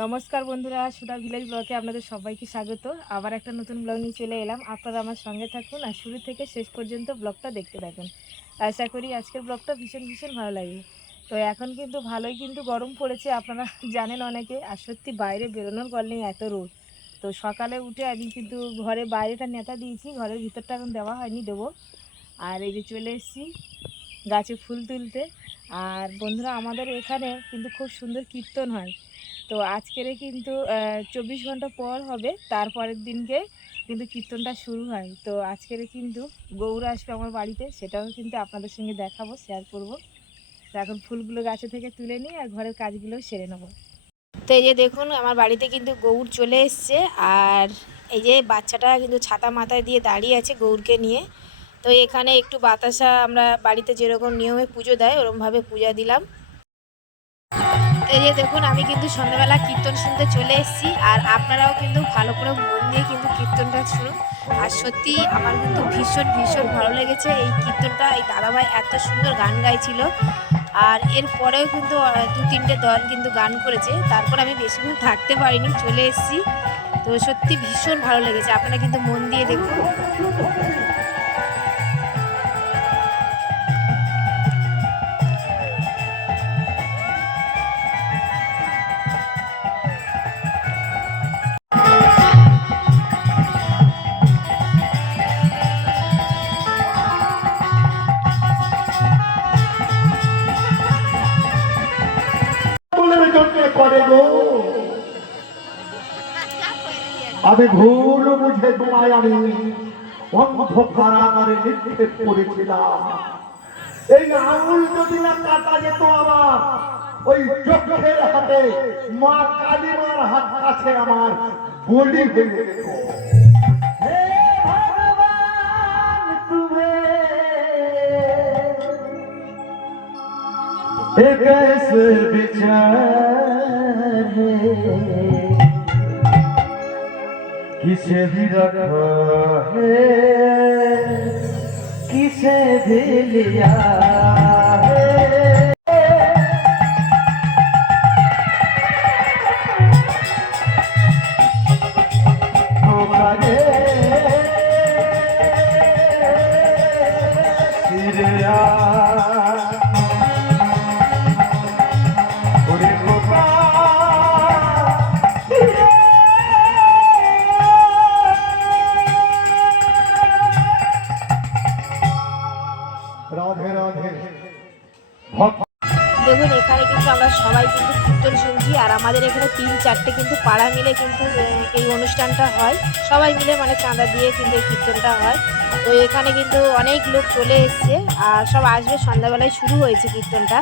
নমস্কার বন্ধুরা, সুধা ভিলেজ ব্লকে আপনাদের সবাইকে স্বাগত। আবার একটা নতুন ব্লগ নিয়ে চলে এলাম। আপনারা আমার সঙ্গে থাকুন আর শুরু থেকে শেষ পর্যন্ত ব্লগটা দেখতে থাকুন। আশা করি আজকের ব্লগটা ভীষণ ভীষণ ভালো লাগে তো এখন কিন্তু ভালোই কিন্তু গরম পড়েছে, আপনারা জানেন অনেকে। আর সত্যি বাইরে বেরোনোর কল নেই, এত রোদ। তো সকালে উঠে আমি কিন্তু ঘরে বাইরেটা নেতা দিয়েছি, ঘরের ভিতরটা এখন দেওয়া হয়নি, দেবো। আর এই যে চলে এসেছি গাছে ফুল তুলতে। আর বন্ধুরা, আমাদের এখানে কিন্তু খুব সুন্দর কীর্তন হয়। তো আজকেরে কিন্তু চব্বিশ ঘণ্টা পর হবে, তারপরের দিনকে কিন্তু কীর্তনটা শুরু হয়। তো আজকেরে কিন্তু গৌরা আসবে আমার বাড়িতে, সেটাও কিন্তু আপনাদের সঙ্গে দেখাবো শেয়ার করব। তো এখন ফুলগুলো গাছে থেকে তুলে নিই আর ঘরের কাজগুলো সেরে নেব। তো এই যে দেখুন, আমার বাড়িতে কিন্তু গৌর চলে এসছে, আর এই যে বাচ্চাটা কিন্তু ছাতা মাথায় দিয়ে দাঁড়িয়ে আছে গৌরকে নিয়ে। তো এখানে একটু বাতাসা আমরা বাড়িতে যেরকম নিয়মে পুজো দেয়, ওরমভাবে পূজা দিলাম। এই যে দেখুন, আমি কিন্তু সন্ধ্যাবেলা কীর্তন শুনতে চলে এসেছি আর আপনারাও কিন্তু ভালো করে মন দিয়ে কিন্তু কীর্তনটা শুনুন। আর সত্যি আমার কিন্তু ভীষণ ভীষণ ভালো লেগেছে এই কীর্তনটা। এই দাদাভাই এত সুন্দর গান গাইছিল। আর এর পরেও কিন্তু দু তিনটে দল কিন্তু গান করেছে। তারপর আমি বেশিক্ষণ থাকতে পারিনি, চলে এসেছি। তো সত্যি ভীষণ ভালো লেগেছে। আপনারা কিন্তু মন দিয়ে দেখুন। আমি ভুল বুঝে তোমায় আমি অন্ধকার আকারে নিক্ষেপ করেছিলাম এই আঙুল যদি না কাটা যেত আমার ওই চোখের হাতে মা কালিমার হাত কাছে আমার বলি হয়ে যেত হে ভগবান তুমি ये कैसे विचार কিসে বিরক কিসে দিলিয়া কীর্তন আর আমাদের এখানে তিন, চারটে কিন্তু পাড়া মিলে কিন্তু এই অনুষ্ঠানটা হয়। সবাই মিলে মানে চাঁদা দিয়ে কিন্তু এই কীর্তনটা হয়। তো এখানে কিন্তু অনেক লোক চলে এসছে। আর সব আসবে সন্ধ্যাবেলায়, শুরু হয়েছে কীর্তনটা।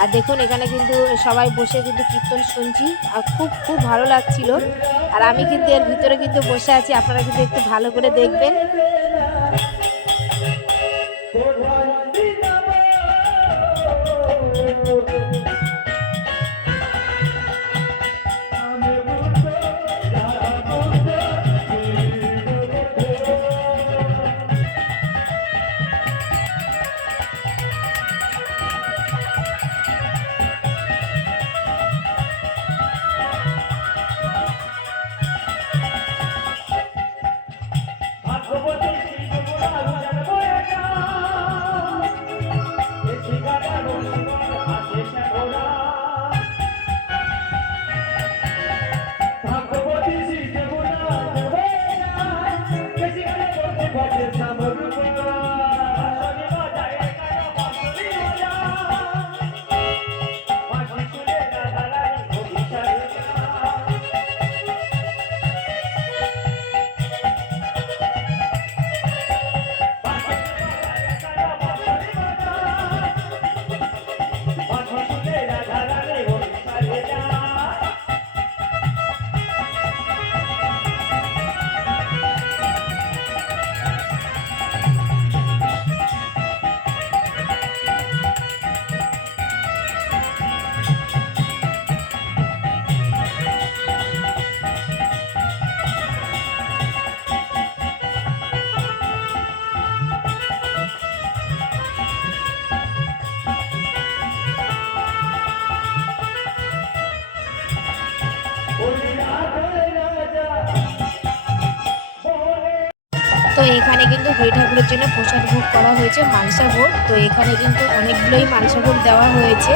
আর দেখুন, এখানে কিন্তু সবাই বসে কিন্তু কীর্তন শুনছি। আর খুব খুব ভালো লাগছিল। আর আমি কিন্তু এর ভিতরে কিন্তু বসে আছি। আপনারা কিন্তু একটু ভালো করে দেখবেন। এখানে কিন্তু হরি ঠাকুরের জন্য প্রসাদ ভোগ করা হয়েছে মানসা ভোগ। তো এখানে কিন্তু অনেকগুলোই মানসা ভোগ দেওয়া হয়েছে।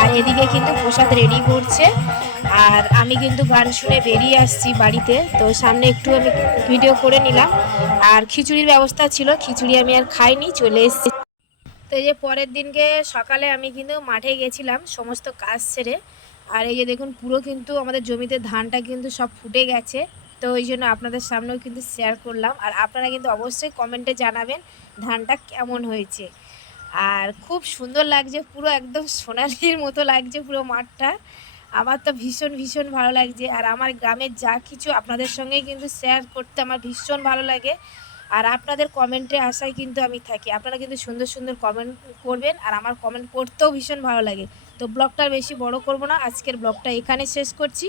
আর এদিকে কিন্তু প্রসাদ রেডি করছে। আর আমি কিন্তু গান শুনে বেরিয়ে আসছি বাড়িতে। তো সামনে একটু আমি ভিডিও করে নিলাম। আর খিচুড়ির ব্যবস্থা ছিল, খিচুড়ি আমি আর খাইনি, চলে এসেছি। তো এই যে পরের দিনকে সকালে আমি কিন্তু মাঠে গেছিলাম সমস্ত কাজ সেরে। আর এই যে দেখুন, পুরো কিন্তু আমাদের জমিতে ধানটা কিন্তু সব ফুটে গেছে। তো ওই জন্য আপনাদের সামনেও কিন্তু শেয়ার করলাম। আর আপনারা কিন্তু অবশ্যই কমেন্টে জানাবেন ধানটা কেমন হয়েছে। আর খুব সুন্দর লাগছে, পুরো একদম সোনালির মতো লাগছে পুরো মাঠটা। আমার তো ভীষণ ভীষণ ভালো লাগছে। আর আমার গ্রামের যা কিছু আপনাদের সঙ্গেই কিন্তু শেয়ার করতে আমার ভীষণ ভালো লাগে। আর আপনাদের কমেন্টে আশায় কিন্তু আমি থাকি। আপনারা কিন্তু সুন্দর সুন্দর কমেন্ট করবেন আর আমার কমেন্ট পড়তেও ভীষণ ভালো লাগে। তো ব্লগটা বেশি বড় করব না। আজকের ব্লগটা এখানে শেষ করছি।